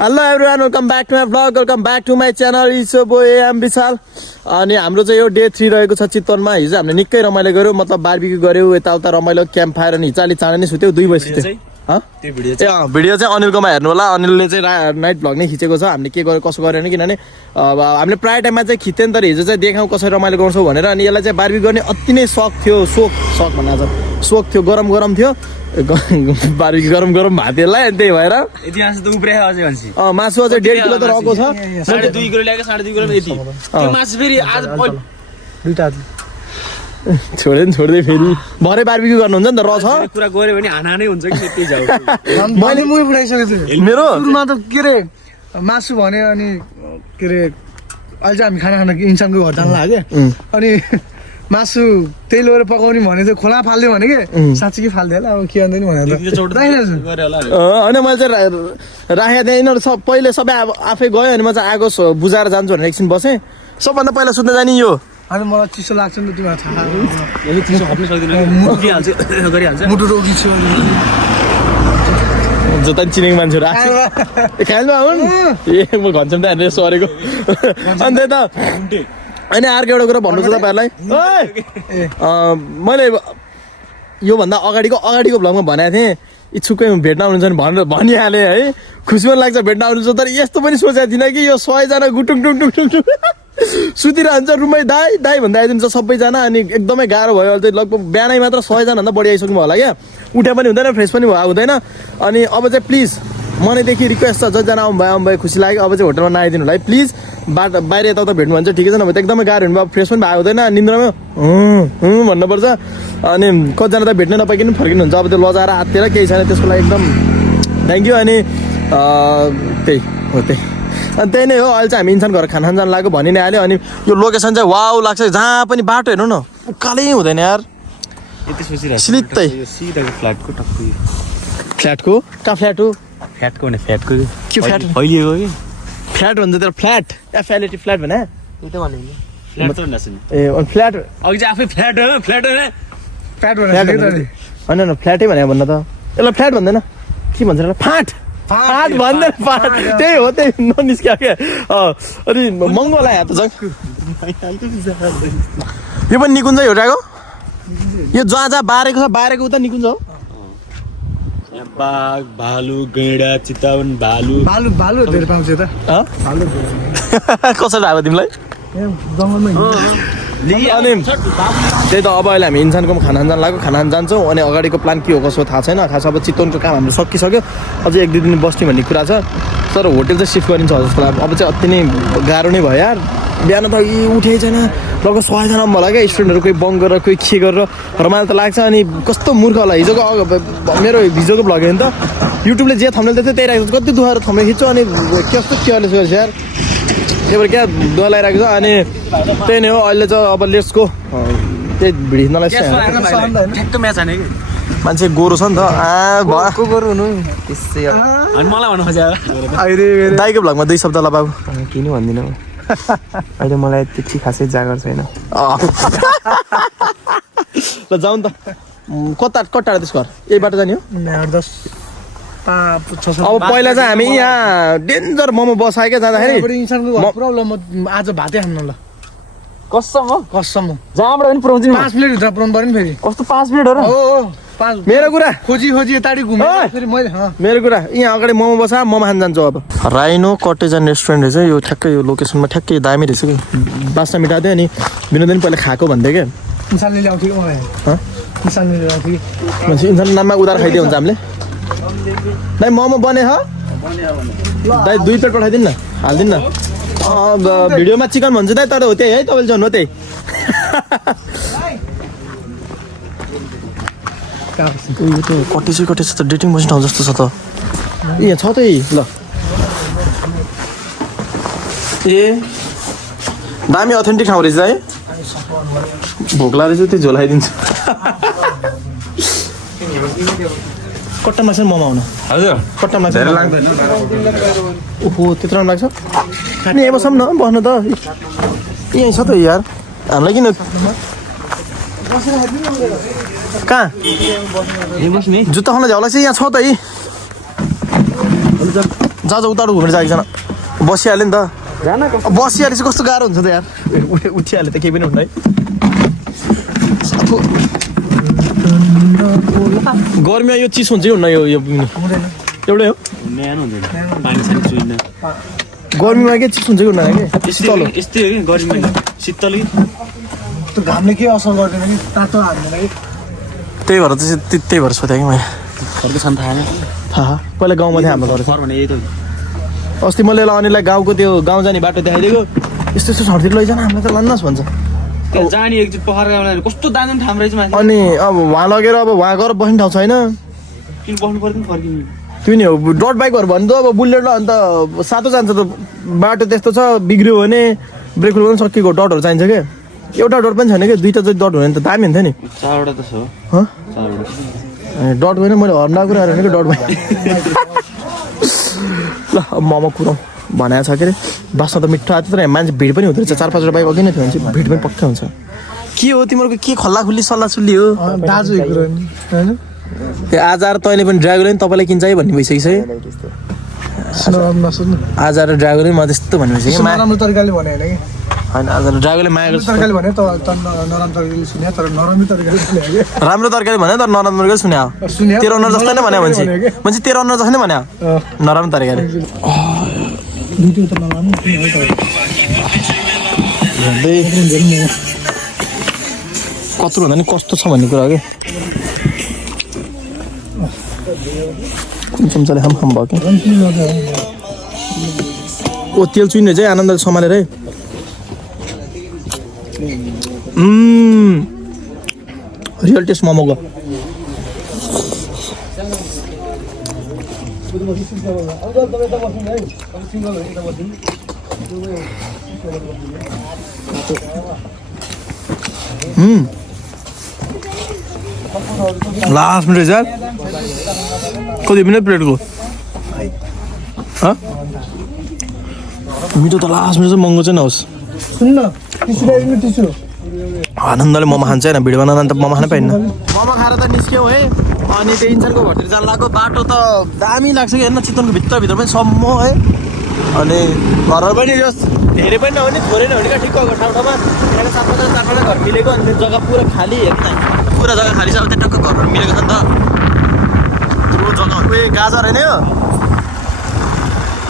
Hello everyone, welcome back to my vlog, welcome back to my channel. It's your boy I'm Vishal. अनि हाम्रो चाहिँ यो day 3 रहेको छ चितवनमा। हिजो हामीले निकै रमाइलो गर्यो, मतलब बारबिक्यु गर्यो, यताउता रमाइलो क्याम्प फायर अनि हिचाली चाँडै नै सुत्यो 2 बजे सुत्यो। त्यो भिडियो चाहिँ अनिलकोमा हेर्नु होला। अनिलले चाहिँ नाइट भ्लग नै खिचेको छ। हामीले के गर्यो कसो गर्यो किनभने हामीले प्राय टाइममा चाहिँ खिच्थ्यो नि, तर हिजो चाहिँ देखाउँ कसरी रमाइलो गर्छौँ भनेर। अनि यसलाई चाहिँ बारबिक्यु गर्ने अति नै सोख थियो, सोख भन्नु आज सोख थियो, गरम थियो। बारबिक्यु गरम भएको थियो यसलाई, त्यही भएर इतिहास त उब्रे अझै भन्छ। मासु अझै 1.5 किलो त रहेको छ। 2.5 किलो ल्याएको 2.5 किलो यति। त्यो मासु फेरि आज दुईटा छोड्दै फेरि भरे बारबिक्यु गर्नुहुन्छ नि त, र छ कुरा गरे भने हाना नै हुन्छ कि त्यति जाऊ। मैले मुइ फुटाइसकेको छु मेरो सुरुमा त के रे मासु भन्यो अनि के रे अहिले चाहिँ हामी खाना खान इन्सानको घर जान लाग्यो अनि मासु त्यही लगेर पकाउने भने चाहिँ खोला फाल्दियो भने के साँच्चै कि फाल्दियो होला। अब के भन्दैन भने होइन मैले चाहिँ राखेको थिएँ। यिनीहरू पहिले सबै आफै गयो अनि म चाहिँ आगो बुझाएर जान्छु भनेर एकछिन बसेँ। सबभन्दा पहिला सुत्न जाने यो अनि मलाई चिसो लाग्छ नि त, तिमीलाई थाहा यो चिसो खप्न सक्दिन, गरिहाल्छ मुटु रोगी छु जता चिनेको मान्छेहरू आएको खाइल्नु आउनु ए म घन्चम त हेरेर सरेको अनि त्यही त। अनि अर्को एउटा कुरा भन्नु छ तपाईँहरूलाई, मैले योभन्दा अगाडिको भ्लगमा भनेको थिएँ इच्छुकै भेट्न आउनुहुन्छ भने भनेर भनिहालेँ है। खुसी पनि लाग्छ भेट्न आउनुहुन्छ, तर यस्तो पनि सोचेको थिइनँ कि यो 100जना गुटुङ सुतिरहन्छ रुममै दाई भन्दा आइदिन्छ सबैजना। अनि एकदमै गाह्रो भयो। अहिले चाहिँ लगभग बिहानै मात्र 100जना भन्दा बढी आइसक्नु भयो होला क्या। उठे पनि हुँदैन, फ्रेस पनि भयो हुँदैन। अनि अब चाहिँ प्लिज मनैदेखि रिक्वेस्ट छ, जतिजना आउनु भयो खुसी लाग्यो। अब चाहिँ होटलमा नआइदिनु होला है प्लिज। बाहिर यताउता भेट्नु भने चाहिँ ठिकै छ, नभए त एकदमै गाह्रो हुनु भयो। फ्रेस पनि भयो हुँदैन, निन्द्रामा भन्नुपर्छ। अनि कतिजना त भेट्न नपाइकन फर्किनुहुन्छ। अब त्यो लजाएर आत्तिएर केही छैन त्यसको लागि, एकदम थ्याङ्क यू। अनि त्यही हो अनि त्यही नै हो। अहिले चाहिँ हामी इन्सान घर खाना जान लाग्यो भनि नै हाल्यो। अनि यो लोकेसन चाहिँ वाउ लाग्छ, जहाँ पनि बाटो हेर्नु न उकालै हुँदैन यार। यति सोचिरहेको सिलित्तै यो सिधाको फ्ल्याटको टक्कै फ्ल्याटको कहाँ फ्ल्याट हो? फ्ल्याटको भने फ्ल्याटको के फ्ल्याट फैलिएको कि फ्ल्याट भन्छ तर फ्ल्याट एफएलएटी फ्ल्याट भने त्यो त भन्ने फ्ल्याट त नसुन ए अनि फ्ल्याट अघि चाहिँ आफै फ्ल्याट हो फ्ल्याट हो फ्याट भनेर होइन फ्ल्याटै भने भन्दा त यसलाई फ्ल्याट भन्दैन, के भन्छ यसलाई फाट भन्दैन। फाट त्यही हो, त्यही ननिस्क्यो क्या। अनि महँगो लाग्यो त जग। यो पनि निकुञ्ज एउटाको यो जहाँ बारेको छ बारेको उता निकुञ्ज हो। बाघ भालु गैँडा चितवन भालु धेरै पाउँछ त भालु कसरी आयो तिमीलाई जङ्गलमै अनि त्यही त। अब अहिले हामी इन्सानको खाना जान लाग्यो, खाना जान्छौँ। अनि अगाडिको प्लान के हो कसो थाहा छैन। खास अब चितवनको काम हाम्रो सकिसक्यो, अझै 1-2 दिन बस्ने भन्ने कुरा छ। तर होटल चाहिँ सिफ्ट गरिन्छ जस्तो लाग्यो। अब चाहिँ अति नै गाह्रो नै भयो यार। बिहान त उठेकै छैन, लगभग 100जना होला क्या स्टुडेन्टहरू, कोही बङ्क गरेर कोही के गरेर रमाइलो त लाग्छ। अनि कस्तो मूर्ख होला हिजोको मेरो हिजोको भ्लग हेर्नु त, युट्युबले जे थम्नेल थियो त्यही राखेको छ। कति दुःखेर थम्नेल खिच्छु अनि कस्तो केयरलेस गर्छ यार, त्यही भएर क्या दुःख लागिरहेको छ। अनि त्यही नै हो। अहिले चाहिँ अब लेट्स गो त्यही भिड्नलाई ठ्याक्क म्याच हाने कि मान्छे गोरो छ नि त को गोरु हुनु त्यसै अनि मलाई भन्नु खोजे अहिले दाइको भ्लगमा 2 शब्द ल बाबु। किन भन्दिनँ अहिले मलाई त्यति खासै जागर छैन। ल जाउँ त। कता टाढा त्यस घर यही बाटो जाने हो। 10 अब पहिला चाहिँ हामी यहाँ डेन्जर मोमो बसायो क्या जाँदाखेरि। इन्सानको घर प्रब्लम म आज भातै खान्न ल कसम जहाँबाट पनि पुऱ्याउँछु 5 मिनट भित्र पुऱ्याउनु पर्यो नि फेरि। कस्तो 5 मिनट हो र? हो 5 मेरो कुरा खोजी यताडी घुमेर फेरि मैले मेरो कुरा यहाँ अगाडि मोमो बसा मोमो खान जान्छु। अब राइनो कटेज एन्ड रेस्टुरेन्ट रहेछ यो, ठ्याक्कै यो लोकेसनमा ठ्याक्कै दामी रहेछ कि। बास्ना मिठा थियो अनि विनोदले पनि पहिला खाएको भन्थ्यो क्या। इन्सानले ल्याउँथ्यो मलाई इन्सानले ल्याउँथ्यो मान्छे इन्सान नाममा उधार खाइदियो हुन्छ हामीले। दाइ मोमो बने छ दाइ 2 प्लेट पठाइदिनु न, हालिदिनु न। भिडियोमा चिकन भन्छ दाइ, तर हो त्यही है तपाईँले जानु हो त्यही। कटेज त डेटिङ बस्ने ठाउँ जस्तो छ त। यहाँ छ त ल ए दामी अथेन्टिक ठाउँ रहेछ है। भोक लागेको त्यो झोलाइदिन्छु। कट्टा लाग्छ मोमो आउनु हजुर कट्टा लाग्छ लाग्दैन ओहो त्यत्रो लाग्छ नि। यहाँ बसौँ न बस्नु त, यहीँ छ त यार हामीलाई किन कहाँ जुत्ता खान झ्याउ लाग्छ यहाँ छ त जा उताडो घुमेर जाएकोजना बसिहाल्यो नि त बसिहालेपछि कस्तो गाह्रो हुन्छ त यार उठिहाल्यो त केही पनि हुँदैन गर्मीमा यो चिस हुन्छ कि हुन्न यो एउटै हो गर्मीमा के चिस हुन्छ कि हुन्न कि शीतल यस्तै हो कि गर्मीमा शीतल कि त्यो घामले के असर गर्दैन कि तातो हाल्दैन कि त्यही भएर चाहिँ त्यही भएर सोधेँ कि मैले घरको छन् थाहा पहिला गाउँमा थियो हाम्रो घर भने यही त अस्ति मैले अनिललाई गाउँको त्यो गाउँ जाने बाटो देखाइदिएको यस्तो यस्तो छर्तिर लैजान हामीलाई त लन्नास भन्छ त्यहाँ जाने एकचोटि पखार गाउँलाई कस्तो दामी ठाउँ रहेछ माथि अनि अब वहाँ लगेर अब वहाँ गएर बस्ने ठाउँ छैन किन बस्नु पर्दैन फर्किनु त्यो नि हो डट बाइकहरू भन्नु त अब बुलेट अन्त सातो जान्छ त बाटो त्यस्तो छ बिग्रियो भने ब्रेक पनि सकिएको डटहरू चाहिन्छ क्या एउटा डट पनि छैन क्या दुईवटा जति डट हुने त दामी हुन्थ्यो नि 4वटा त छ डट गएन मैले हर्ना कुरा हेरेन कि डट बाइक ल अब मोमो कुराउँ भनेको छ के अरे बाँच्न त मिठो आएको तर मान्छे भिड पनि हुँदो रहेछ 4-5वटा बाइक अघि नै थियो भने चाहिँ भिड पनि पक्कै हुन्छ के हो तिमीहरूको के खल्ला खुल्ली सल्लाह सुल्ली हो दाजु कुरो नि होइन त्यो आज आएर तैँले पनि ड्राइभरले नि तपाईँलाई किन्छ है भन्ने भइसक्यो आज आएर ड्राइभरले म त्यस्तो भन्ने भइसक्यो नराम्रो तरिकाले भने होइन कि होइन आज ड्राइभरले मागेको तरिकाले भने त नराम्रो तरिकाले सुने तर नराम्रो तरिकाले सुने कि राम्रो तरिकाले भन्यो तर नराम्रो तरिकाले सुन्यो तेरो अनुहार जस्तै नै भन्यो मान्छे तेरो अनुहार जस्तै नै भन्यो नराम्रो तरिकाले कत्रो भन्दा नि कस्तो छ भन्ने कुरा हो कि कुन चम्चाले खाम भयो कि ओ तेल चुइने चाहिँ आनन्दले सम्हालेर है रियल टेस्ट मोमोको लास्ट मिनट यार कति मिनट प्लेटको मिठो त लास्ट मिनट चाहिँ महँगो चाहिँ नहोस् आनन्दले मोमो खान्छ होइन भिडियो बनाउन त मोमो खान पाइन्न मोमो खाएर त निस्क्यौँ है अनि त्यो इन्सनको घरतिर जानु लाग्यो बाटो त दामी लाग्छ कि हेर्न चितवनको भित्र पनि सम्म है अनि घरहरू पनि जस धेरै पनि नहुने थोरै नहुने क्या ठिक्क ठाउँ ठाउँमा त्यहाँको 4-5 घर मिलेको अनि जग्गा पुरा खाली हेर्न पुरा जग्गा खाली छ अब त्यहाँ टक्क घरहरू मिलेको छ नि त ठुलो जग्गा उयो गाजर होइन यो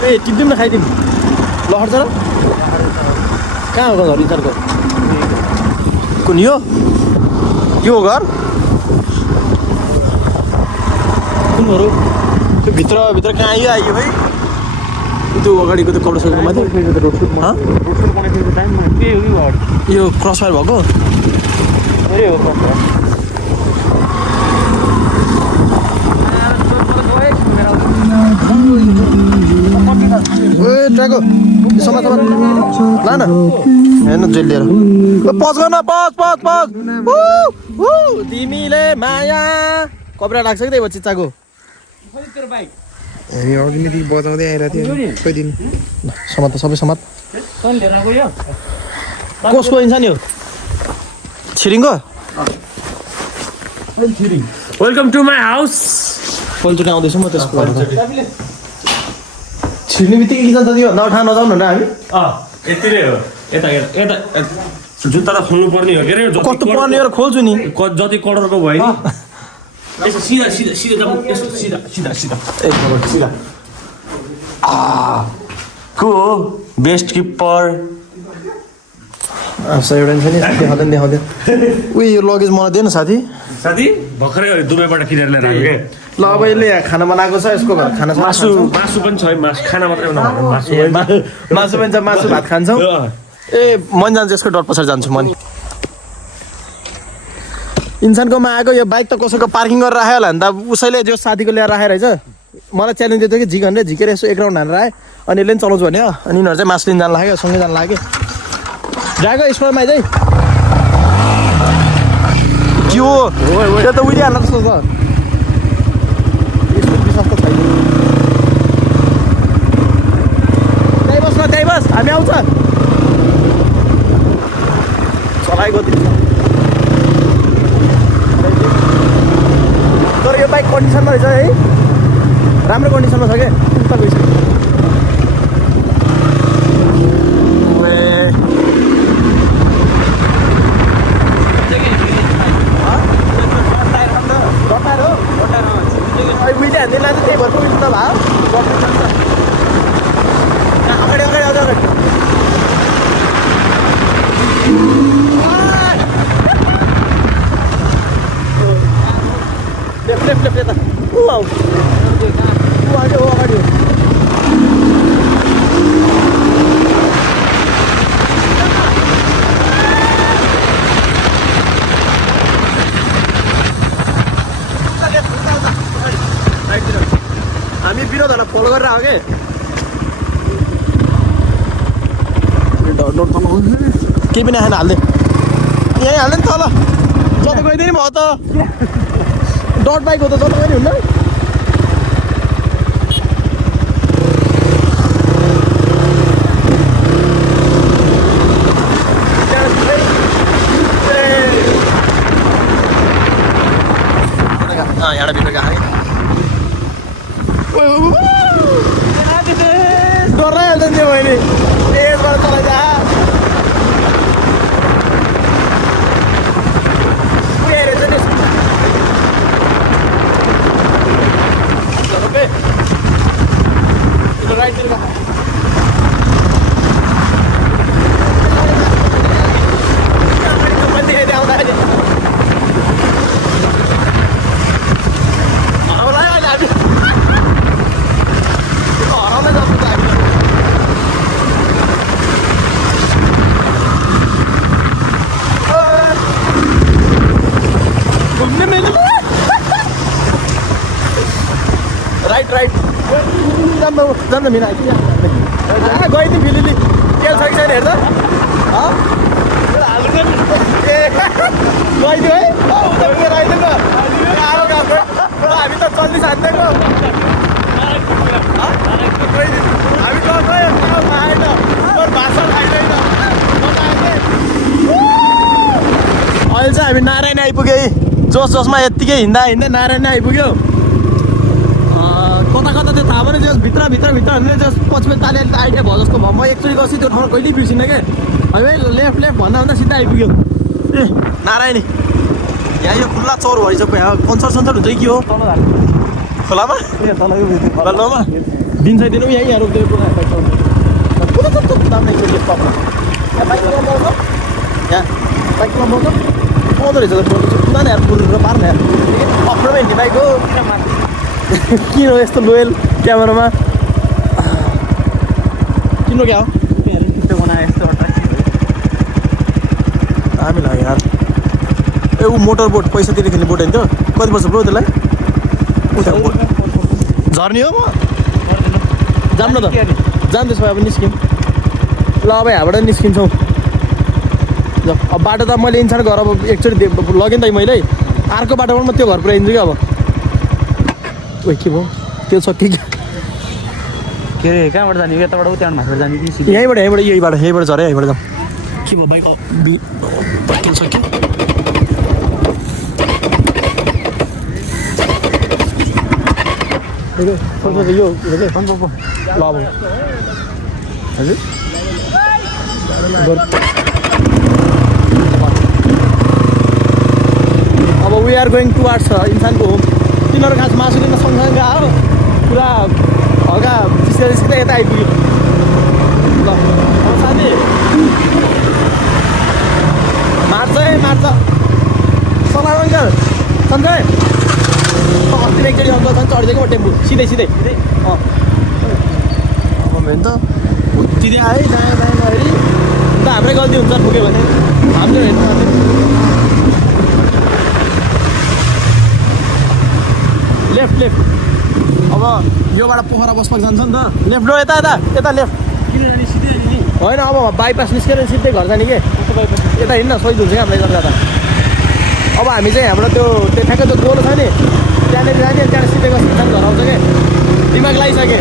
ए टिप्दिउँ न खाइदिउँ लहर छ र कहाँ हो घर इन्सनको कुन यो हो घर कुन घर हो त्यो भित्र कहाँ आइयो है त्यो अगाडिको त्यो कौडा माथि यो क्रस फायर भएको ए ट्राको समाज ला न हेर्नु जेल लिएर पज गर्न पज तिमीले माया कपडा लाग्छ कि त्यही भयो चिच्चाको हामी अघि नै बजाउँदै आइरहेको थियो खोइ दिन समात सबै समात कसको इन्सान यो छिरिङको welcome to my house poultry आउँदैछु म त्यसको छिर्ने बित्तिकै किन त त्यो नउठा नजाउनु न हामी यति नै हो यता जुत्ता त खोल्नु पर्ने हो के अरे कस्तो पर्ने हो खोल्छु नि जति करोडको भयो नि सिधा को हो बेस्ट किपर एउटा छ नि देखाउँदै उयो यो लगेज मलाई दिएन साथी भर्खरै दुबईबाट किनेर ल्याएर आएको के ल अब यसले खाना बनाएको छ यसको घर खाना मासु पनि छ मासु खाना मात्रै मासु पनि छ मासु भात खान्छौँ ए म जान्छु यसको डर पछाडि जान्छु म नि इन्सानकोमा आएको यो बाइक त कसैको पार्किङ गरेर राख्यो होला नि त उसैले जो साथीको ल्याएर राखेर रहेछ मलाई च्यालेन्ज दिएको थियो कि झिकनले झिकेर यसो एक राउन्ड हानेर आएँ अनि यसले पनि चलाउँछु भन्यो अनि यिनीहरू चाहिँ मासु लिन जानु लाग्यो सँगै जानु लाग्यो ड्राइभर स्टोरमा चाहिँ के हो त्यो त उहिले हाल्न जस्तो छ यस्तो विश्वास त छैन त्यही बस न त्यही बस हामी आउँछ चलाएको दिन्छ तर यो बाइक कन्डिसनमा रहेछ है राम्रो कन्डिसनमा छ क्या उता गइसक्यो केही पनि आएन हाल्दै यहीँ हाल्दै नि तल जता गइदियो नि म त डट बाइक हो त जता गयो नि हुन्न यहाँ भित्र गएको डरै हाल्छ नि त्यो मैले यसबाट चलाइजा राइटतिर राइट जान्दा मिना गइदियो फिलिली तेल छ कि छैन हेर्दा गइदियो है उता आइदिनु हामी त चल्दी साध्दैको हामी आएन भाषा खाइँदैन अहिले चाहिँ हामी नारायण आइपुग्यो है जोसमा यत्तिकै हिँड्दा नारायण आइपुग्यो कता त्यो थाहा पनि जस भित्र हामीले जस पछि ताले आइडिया भयो जस्तो भयो म एकचोटि गएपछि त्यो ठाउँ कहिल्यै बिर्सिनँ क्या है लेफ्ट भन्दा सिधा आइपुग्यो ए नारायणी यहाँ यो खुल्ला चौर भइसक्यो यहाँ कन्सर हुन्छ कि हो खोलामा खोलामा दिन्छ दिनु यहीँ रोक्दै यहाँ बाइकमा पाउँछ पाउँदो रहेछ कुदा नि पुरेर पार्ने अप्ठ्यारो हिँड्ने बाइक हो किन हो यस्तो लोयल क्यामेरामा किन्नु क्या हो दामी लाग्यो यार ए ऊ मोटर बोट पैसा तिरेर खेल्ने बोट होइन त्यो कति वर्ष ब्रो त्यसलाई झर्ने हो म जानु न त जान्दैछु अब निस्क्यौँ ल अब यहाँबाट निस्किन्छौँ ल अब बाटो त मैले इन्सान घर अब एकचोटि लगेँ नि त मैले अर्को बाटोबाट म त्यो घर पुऱ्याइदिन्छु कि अब ओ के भयो त्यो सक्यो के अरे कहाँबाट जाने यताबाट उता भाषा जाने कि यहीँबाट यहीँबाट झरे यहीँबाट जाउँ के भयो बाइक भत्किन सक्यो यो ल अब हजुर अब वी आर गोइङ टुवार्ड्स इन्सानको होम तिनीहरू खास मासु लिन सँगसँगै आयो पुरा हल्का सिधै यता आइपुग्यो ल अब साथी मार्छ है मार्छ सल्लाह अङ्कल सँगै अस्ति एकचोटि अङ्कल छन् चढिदिएको टेम्पो सिधै अब भने त हुत्तिँदै आयो दायाँ हेरी त हाम्रै गल्ती हुन्छ पुग्यो भने हामीले हेर्नु मात्रै लेफ्ट अब योबाट पोखरा बसपाक जान्छ नि त लेफ्ट लो यता लेफ्ट होइन अब बाइपास निस्केर सिधै घर जाने के यता हिँड्न सही हुन्छ क्या हामीलाई गर्दा अब हामी चाहिँ हाम्रो त्यो ठ्याक्कै त्यो गोलो छ नि त्यहाँनिर जाने त्यहाँबाट सिधै गएर घर आउँछ क्या दिमाग लगाइसके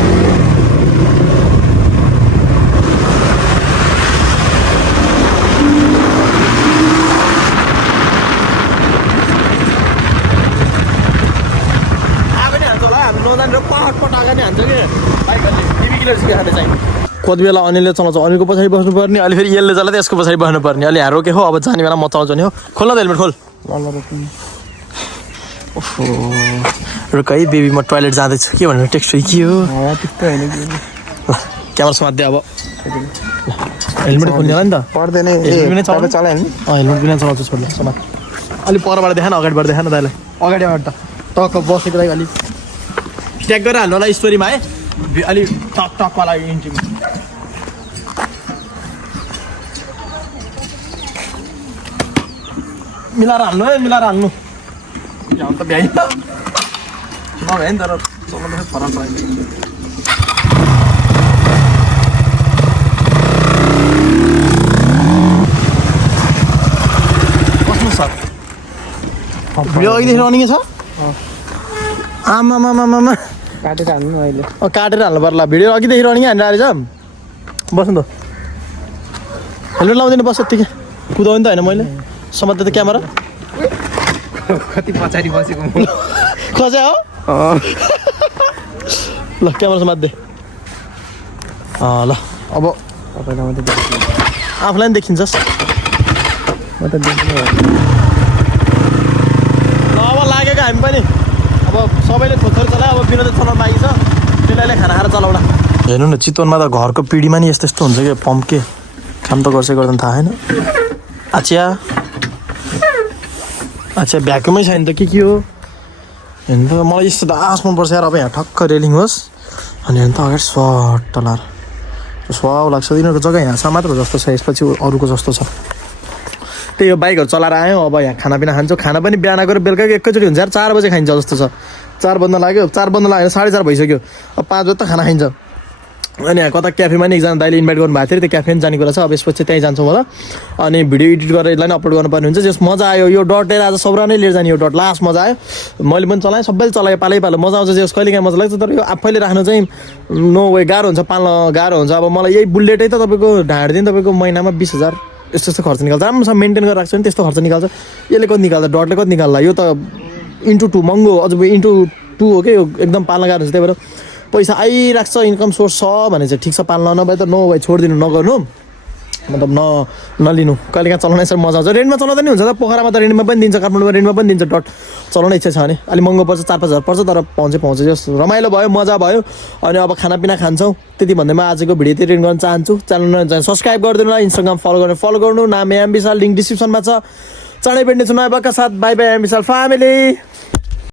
पटाका नि हान्छ कि बाइकहरूले टिभी सिकेर खाँदै चाहिँ कति बेला अनिलले चलाउँछ अनिलको पछाडि बस्नुपर्ने अहिले फेरि यसले चलाउँदा यसको पछाडि बस्नुपर्ने अहिले यहाँ रोके हो अब जाने बेला म चलाउँछु नि हो खोल्न त हेलमेट खोल ओहो रुक है बेबी म टोइलेट जाँदैछु के भनेर टेक्स्ट के हो त्यस्तो होइन ल क्यामेरा समात्दै अब हेलमेट खोल्ने होला नि त पर्दैन हेलमेट चलायो नि हेलमेट बिना चलाउँछु छोड्ला समात अलिक परबाट देखा न अगाडिबाट देखा न दाइलाई अगाडिबाट त टक्क बसेको लागि अलिक ट्याग गरेर हाल्नु होला स्टोरीमा है अलिक टकवाला इन्ट्री मिलाएर हाल्नु है मिलाएर हाल्नु यहाँ त भ्याइ नभ्याइ नि तर चलाउँदा फरक भयो भिडियो अघिदेखि रनिङ छ आमामामामा काटेर हाल्नु अहिले काटेर हाल्नु पर्ला भिडियो अघिदेखि रनिङ हानिरहेको रहेछ बस्नु त हेलमेट लाउँदैन बस यत्तिकै कुदाउने त होइन मैले समात्दै त क्यामेरा कति पछाडि बसेको खस्या हो ल क्यामेरा समात्दे ल अब तपाईँलाई मात्रै देख्छु आफूलाई पनि देखिन्छस् म त देख्नु ल अब लागेको हामी पनि अब सबैले थोथोर चलायो अब विनोद चलाउन बाँकी छ त्यसलाई खाना खाएर चलाउला हेर्नु न चितवनमा त घरको पिँढीमा नि यस्तो यस्तो हुन्छ कि पम्प के काम त गर्छ गर्दैन थाहा छैन आचिया अच्छा भ्याकुमै छैन त के हो हेर्नु त मलाई यस्तो दास मनपर्छ यार अब यहाँ ठक्क रेलिङ होस् अनि हेर्नु त अगाडि सट्ट लाएर स्वाव लाग्छ यिनीहरूको जग्गा यहाँ मात्र जस्तो छ यसपछि अरूको जस्तो छ त्यही हो बाइकहरू चलाएर आयो अब यहाँ खानापिना खान्छौँ खाना पनि बिहान गएर बेलुका एकैचोटि हुन्छ यार 4 बजे खाइन्छ जस्तो छ 4 बज्न लाग्यो 4 बज्न लाग्यो 4:30 भइसक्यो अब 5 बजे त खाना खाइन्छ अनि यहाँ कता क्याफेमा नि एकजना दाइले इन्भाइट गर्नुभएको थियो त्यही क्याफे पनि जाने कुरा छ अब यसपछि त्यहीँ जान्छौँ होला अनि भिडियो एडिट गरेर यसलाई पनि अपलोड गर्नुपर्ने हुन्छ जस मजा आयो यो डटेर आज सबरा नै लिएर जाने यो डट लास्ट मजा आयो मैले पनि चलाएँ सबैले चलाएँ पालो मजा आउँछ जस कहिले काहीँ मजा लाग्छ तर यो आफैले राख्नु चाहिँ नो वे गाह्रो हुन्छ पाल्न गाह्रो हुन्छ अब मलाई यही बुलेटै त तपाईँको ढाँड्दिन तपाईँको महिनामा 20,000 यस्तो खर्च निकाल्छ राम्रोसँग मेन्टेन गरेर राख्छ भने त्यस्तो खर्च निकाल्छ यसले कति निकाल्छ डटले कति निकाल्ला यो त × 2 महँगो अझ × 2 हो कि यो एकदम पाल्न गाह्रो हुन्छ त्यही भएर पैसा आइरहेको छ इन्कम सोर्स छ भने चाहिँ ठिक छ पाल्न नभए त नो भाइ छोडिदिनु नगर्नु मतलब नलिनु कहिले काहीँ चलाउन यसरी मजा आउँछ रेन्टमा चलाउँदा नि हुन्छ त पोखरामा त रेन्टमा पनि दिन्छ काठमाडौँमा रेन्टमा पनि दिन्छ डट चलाउन इच्छा छ भने अलिक महँगो पर्छ 4-5 हजार पर्छ तर पाउँछ जस्तो रमाइलो भयो मजा भयो अनि अब खानापिना खान्छौँ त्यति भन्दैमा आजको भिडियो त्यही रेन्ट गर्न चाहन्छु च्यानल सब्सक्राइब गरिदिनु होला इन्स्टाग्राम फलो गर्नु नाम एम विशाल लिङ्क डिस्क्रिप्सनमा छ चाँडै भेट्नेछु नयाँ बक्का साथ bye bye M Vishal family